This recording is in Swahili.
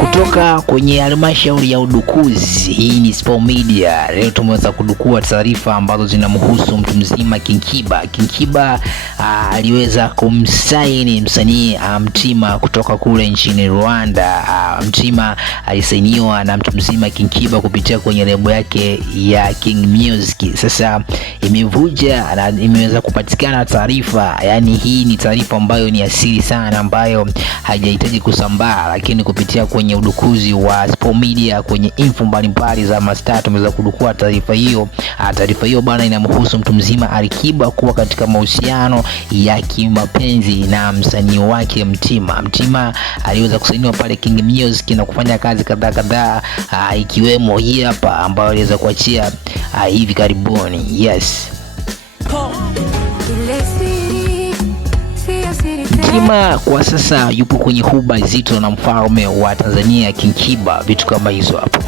Kutoka kwenye halmashauri ya udukuzi, hii ni Sport Media. Leo tumeweza kudukua taarifa ambazo zinamhusu mtu mzima King Kiba. King Kiba aliweza kumsaini msanii Mtima kutoka kule nchini Rwanda. Mtima alisainiwa na mtu mzima King Kiba kupitia kwenye lebo yake ya King Music. Sasa imevuja na imeweza kupatikana taarifa, yani hii ni taarifa ambayo ni asili sana, ambayo haijahitaji kusambaa, lakini kupitia kwenye udukuzi wa Sport Media kwenye info mbalimbali za mastaa tumeweza kudukua taarifa hiyo. Taarifa hiyo bana inamhusu mtu mzima Alikiba kuwa katika mahusiano ya kimapenzi na msanii wake Mtima. Mtima aliweza kusainiwa pale King Music na kufanya kazi kadhaa ikiwemo hii hapa ambayo aliweza kuachia hivi karibuni. Yes. Mtima kwa sasa yupo kwenye huba zito na mfalme wa Tanzania King Kiba, vitu kama hizo hapo.